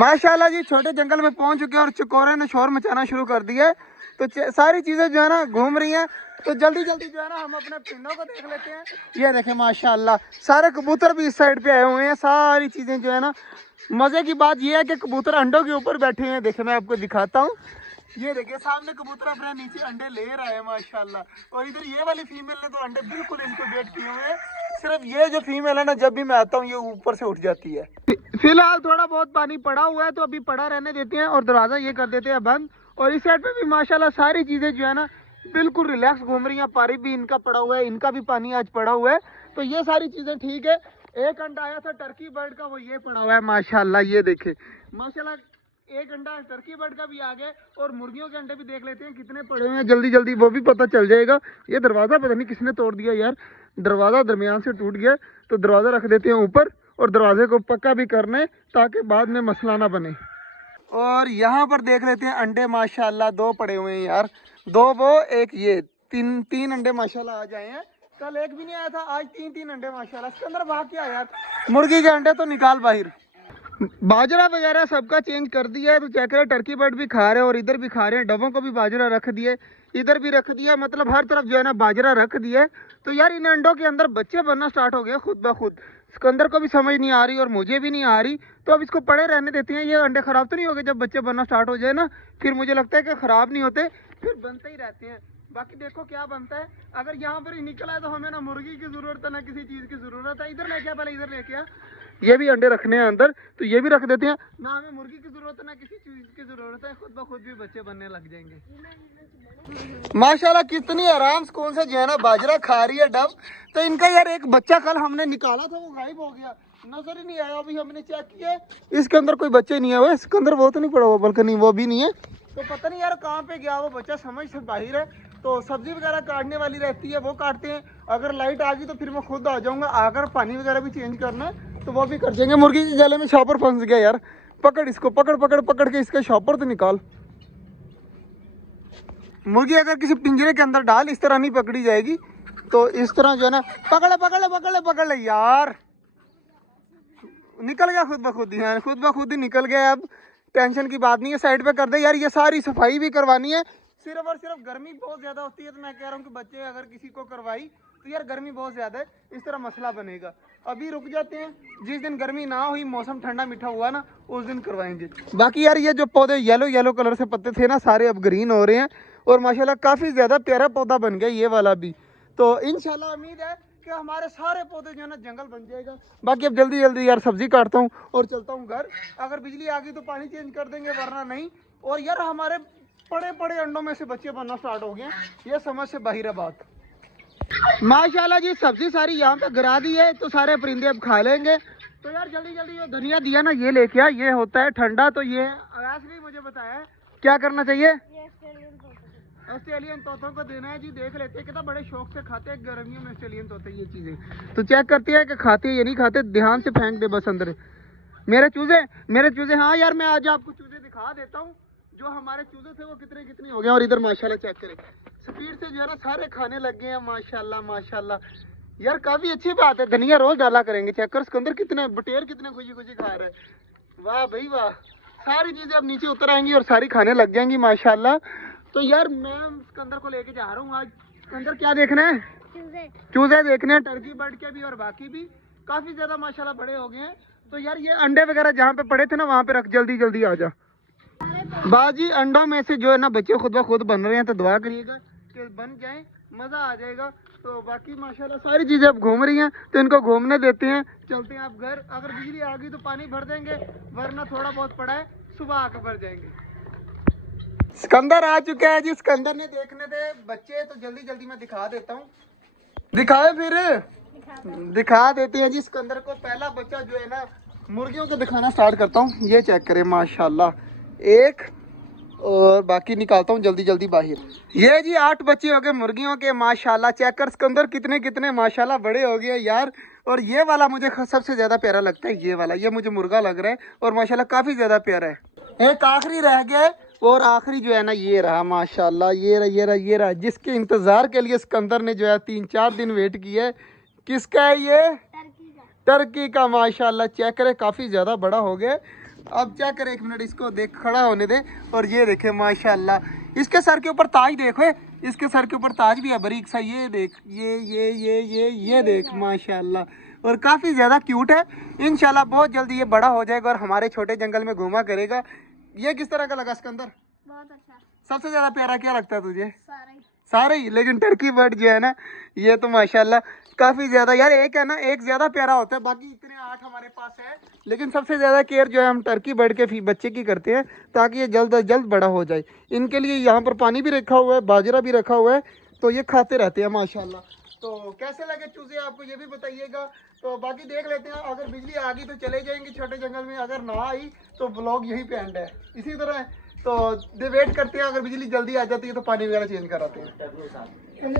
माशाल्लाह जी छोटे जंगल में पहुंच चुके हैं और चकोरे ने शोर मचाना शुरू कर दिया है। तो सारी चीजें जो है ना घूम रही हैं। तो जल्दी जल्दी जो है ना हम अपने पिंडों को देख लेते हैं। ये देखें माशाल्लाह सारे कबूतर भी इस साइड पे आए हुए हैं। सारी चीजें जो है ना, मजे की बात ये है कि कबूतर अंडों के ऊपर बैठे हुए हैं। देखे मैं आपको दिखाता हूँ, ये देखिए सामने कबूतर अपने नीचे अंडे ले रहा है माशाल्लाह। और इधर ये वाली फीमेल ने तो अंडे बिल्कुल इनको वेट किए हुए हैं। सिर्फ ये जो फीमेल है ना, जब भी मैं आता हूँ ये ऊपर से उठ जाती है। फिलहाल थोड़ा बहुत पानी पड़ा हुआ है तो अभी पड़ा रहने देते हैं और दरवाजा ये कर देते हैं बंद। और इस साइड पे भी माशाल्लाह सारी चीजें जो है ना बिल्कुल रिलैक्स घूम रही हैं। पानी भी इनका पड़ा हुआ है, इनका भी पानी आज पड़ा हुआ है। तो ये सारी चीजें ठीक है। एक अंडा आया था टर्की बर्ड का, वो ये पड़ा हुआ है माशाल्लाह। ये देखे माशाल्लाह एक अंडा टर्की बर्ड का भी आ गया। और मुर्गियों के अंडे भी देख लेते हैं कितने पड़े हुए हैं, जल्दी जल्दी वो भी पता चल जाएगा। ये दरवाजा पता नहीं किसने तोड़ दिया यार, दरवाजा दरमियान से टूट गया। तो दरवाजा रख देते हैं ऊपर और दरवाजे को पक्का भी करने ताकि बाद में मसला ना बने। और यहाँ पर देख लेते हैं अंडे माशाल्लाह 2 पड़े हुए हैं यार, 2 वो एक ये, तीन अंडे माशाल्लाह आ जाए हैं। कल एक भी नहीं आया था, आज तीन अंडे माशाल्लाह। इसके अंदर भाग क्या यार, मुर्गी के अंडे तो निकाल बाहर। बाजरा वगैरह सबका चेंज कर दिया है। तो चेक करें टर्की बर्ड भी खा रहे हैं और इधर भी खा रहे हैं। डबों को भी बाजरा रख दिए, इधर भी रख दिया, मतलब हर तरफ जो है ना बाजरा रख दिया। तो यार इन अंडों के अंदर बच्चे बनना स्टार्ट हो गए खुद ब खुद। सिकंदर को भी समझ नहीं आ रही और मुझे भी नहीं आ रही। तो अब इसको पड़े रहने देते हैं। ये अंडे खराब तो नहीं हो गए, जब बच्चे बनना स्टार्ट हो जाए ना फिर मुझे लगता है कि खराब नहीं होते, फिर बनते ही रहते हैं। बाकी देखो क्या बनता है। अगर यहाँ पर ही निकला है तो हमें ना मुर्गी की जरूरत है ना किसी चीज की जरूरत है। इधर लेके आ, पहले इधर लेके आ। ये भी अंडे रखने हैं अंदर, तो ये भी रख देते हैं। ना हमें मुर्गी की जरूरत है ना किसी चीज की जरूरत है, खुद ब खुद भी बच्चे बनने लग जाएंगे। माशाल्लाह कितनी आराम सुकून से जो है ना बाजरा खा रही है डब। तो इनका यार एक बच्चा कल हमने निकाला था, वो गायब हो गया, नजर ही नहीं आया। अभी हमने चेक किया, इसके अंदर कोई बच्चे नहीं है। वो इसके अंदर वो तो नहीं पड़ा हुआ, बल्कि नहीं वो भी नहीं है। तो पता नहीं यार कहाँ पे गया वो बच्चा, समझ से बाहर है। तो सब्जी वगैरह काटने वाली रहती है, वो काटते हैं। अगर लाइट आ गई तो फिर मैं खुद आ जाऊंगा, आकर पानी वगैरह भी चेंज करना है तो वो भी कर देंगे। मुर्गी के गले में शॉपर फंस गया यार, पकड़ इसको, पकड़ पकड़ पकड़ के इसका शॉपर तो निकाल। मुर्गी अगर किसी पिंजरे के अंदर डाल, इस तरह नहीं पकड़ी जाएगी। तो इस तरह जो है ना पकड़ पकड़ पकड़ पकड़ यार, निकल गया खुद ब खुद ही, खुद ब खुद ही निकल गया। अब टेंशन की बात नहीं है, साइड पे कर दे यार। ये सारी सफाई भी करवानी है, सिर्फ और सिर्फ गर्मी बहुत ज्यादा होती है। तो मैं कह रहा हूँ कि बच्चे अगर किसी को करवाई तो यार गर्मी बहुत ज्यादा है, इस तरह मसला बनेगा। अभी रुक जाते हैं, जिस दिन गर्मी ना हुई, मौसम ठंडा मीठा हुआ ना, उस दिन करवाएंगे। बाकी यार ये जो पौधे येलो येलो कलर से पत्ते थे ना, सारे अब ग्रीन हो रहे हैं। और माशाल्लाह काफी ज्यादा प्यारा पौधा बन गया ये वाला भी। तो इंशाल्लाह उम्मीद है कि हमारे सारे पौधे जो है ना जंगल बन जाएगा। बाकी अब जल्दी जल्दी यार सब्जी काटता हूँ और चलता हूँ घर। अगर बिजली आ गई तो पानी चेंज कर देंगे, वरना नहीं। और यार हमारे बड़े बड़े अंडों में से बच्चे बनना स्टार्ट हो गए, ये समझ से बाहर है बात। माशाल्लाह जी सब्जी सारी यहाँ पे गिरा दी है, तो सारे परिंदे अब खा लेंगे। तो यार जल्दी जल्दी ये धनिया दिया ना, ये लेके आ, ये होता है ठंडा। तो ये अयास ने मुझे बताया है क्या करना चाहिए, ऑस्ट्रेलियन तोतों को देना है जी। देख लेते हैं कितना बड़े शौक से खाते हैं गर्मियों में ऑस्ट्रेलियन तोते ये चीजें। तो चेक करते हैं कि खाते हैं या नहीं खाते, ध्यान से फेंक दे बस अंदर। मेरे चूजे हाँ यार मैं आज आपको चूजे दिखा देता हूँ। जो हमारे चूजे थे वो कितने कितने हो गए। और इधर माशाल्लाह चेक करें, स्पीड से जो है ना सारे खाने लग गए हैं माशाल्लाह माशाल्लाह। यार काफी अच्छी बात है, धनिया रोज डाला करेंगे। चेक कर इसके अंदर कितने बटेर कितने खुशी खुशी खा रहे हैं। वाह भाई वाह, सारी चीजें अब नीचे उतर आएंगी और सारी खाने लग जाएंगी माशाल्लाह। तो यार मैं सिकंदर को लेके जा रहा हूँ आज। सिकंदर क्या देखना है, चूजे देखने हैं, टर्की बर्ड के भी और बाकी भी काफी ज्यादा माशाल्लाह बड़े हो गए हैं। तो यार ये अंडे वगैरह जहाँ पे पड़े थे ना वहाँ पे रख, जल्दी जल्दी आ जा। बाजी अंडों में से जो है ना बच्चे खुद ब खुद बन रहे हैं, तो दुआ करिएगा कि बन जाएं, मजा आ जाएगा। तो बाकी माशाल्लाह सारी चीजें अब घूम रही हैं, तो इनको घूमने देते हैं। चलते हैं आप घर। अगर बिजली आ गई तो पानी भर देंगे, वरना थोड़ा बहुत पड़ा है, सुबह आकर भर जाएंगे। सिकंदर आ चुका है जी, सिकंदर ने देखने दे बच्चे, तो जल्दी जल्दी मैं दिखा देता हूँ। दिखाए फिर दिखा देते हैं जी सिकंदर को। पहला बच्चा जो है ना मुर्गियों को दिखाना स्टार्ट करता हूँ। ये चेक करें माशाल्लाह, एक और बाकी निकालता हूँ जल्दी जल्दी बाहर। ये जी 8 बच्चे हो गए मुर्गियों के माशाल्लाह। चेक कर सिकंदर कितने कितने माशाल्लाह बड़े हो गए यार। और ये वाला मुझे सबसे ज्यादा प्यारा लगता है, ये वाला, ये मुझे मुर्गा लग रहा है और माशाल्लाह काफी ज्यादा प्यारा है। एक आखिरी रह गया है, और आखिरी जो है ना ये रहा माशाल्लाह, ये रहा ये रहा ये रहा, जिसके इंतजार के लिए सिकंदर ने जो है 3-4 दिन वेट किया है। किसका है ये, टर्की का माशाल्लाह। चेक करें काफी ज्यादा बड़ा हो गया। अब क्या करें, 1 मिनट इसको देख, खड़ा होने दे। और ये देखे माशाल्लाह, इसके सर के ऊपर ताज देखो, इसके सर के ऊपर ताज भी है बारीक सा, ये देख, ये देख माशाल्लाह। और काफ़ी ज़्यादा क्यूट है। इंशाल्लाह बहुत जल्दी ये बड़ा हो जाएगा और हमारे छोटे जंगल में घूमा करेगा। ये किस तरह का लगा सिकंदर? बहुत अच्छा। सबसे ज़्यादा प्यारा क्या लगता है तुझे? सारा ही। सारे ही, लेकिन टर्की बर्ड जो है ना, ये तो माशाल्लाह काफ़ी ज़्यादा यार, एक है ना, एक ज़्यादा प्यारा होता है, बाकी इतने 8 हमारे पास है। लेकिन सबसे ज़्यादा केयर जो है हम टर्की बर्ड के बच्चे की करते हैं, ताकि ये जल्द अज जल्द बड़ा हो जाए। इनके लिए यहाँ पर पानी भी रखा हुआ है, बाजरा भी रखा हुआ है, तो ये खाते रहते हैं माशाल्लाह। तो कैसे लगे चूजे आपको ये भी बताइएगा। तो बाकी देख लेते हैं, अगर बिजली आ गई तो चले जाएंगे छोटे जंगल में, अगर ना आई तो ब्लॉग यहीं पे एंड है। इसी तरह तो वेट करते हैं, अगर बिजली जल्दी आ जाती है तो पानी वगैरह चेंज कराते हैं।